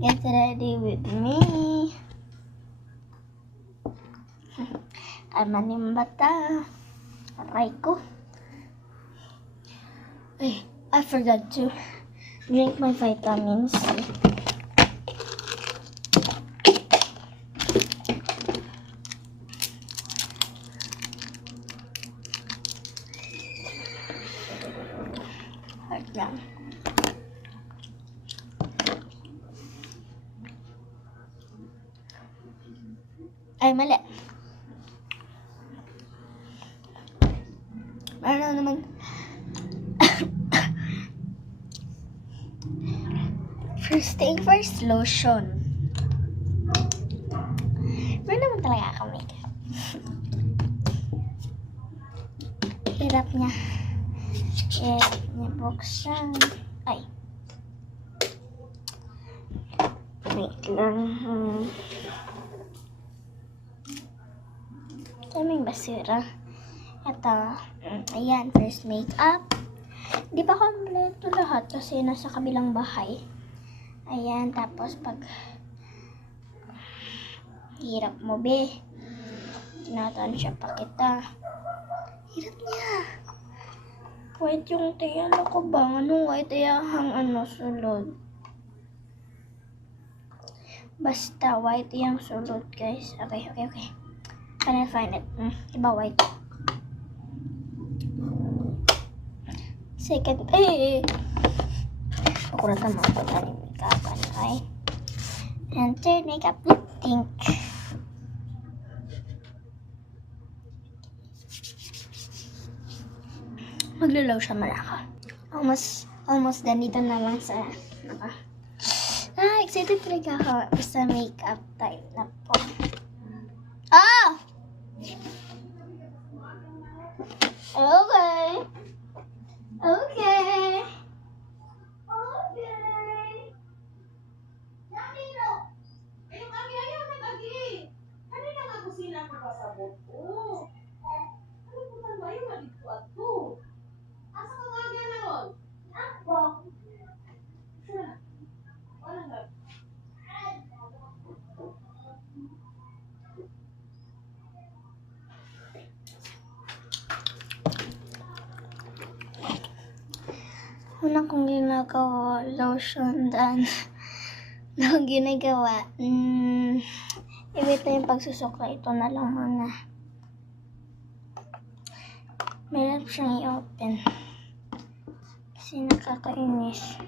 Get ready with me. Almanimbata. Aray ko. Ay, I forgot to drink my vitamins. Hard lang. Ay, mali. Ano naman? First thing first, lotion. Meron naman talaga ako makeup. Hirap niya. Hirap niya buksan. Ay. Wait lang. Daming basura. Ito. Ayan, first makeup. Di pa kompleto lahat kasi nasa kabilang bahay. Ayan, tapos pag hirap mo, be. Tinatan siya pa kita. Hirap niya. White yung tiyan ako ba? Anong white tiyahang sulod? Basta white yung sulod, guys. Okay. Can I find it? Iba white. Second, pakuratan mo ako tali makeup, okay? And third makeup, lip tint. Maglo-lotion mo na ako. Almost done. Dito na lang sa, excited talaga ako sa makeup type na po. Oh! Okay. Una kong ginagawa, lotion, dan na ginagawa. Ibita yung pagsusukla. Ito na lang muna. Mayroon siyang i-open. Kasi nakakainis.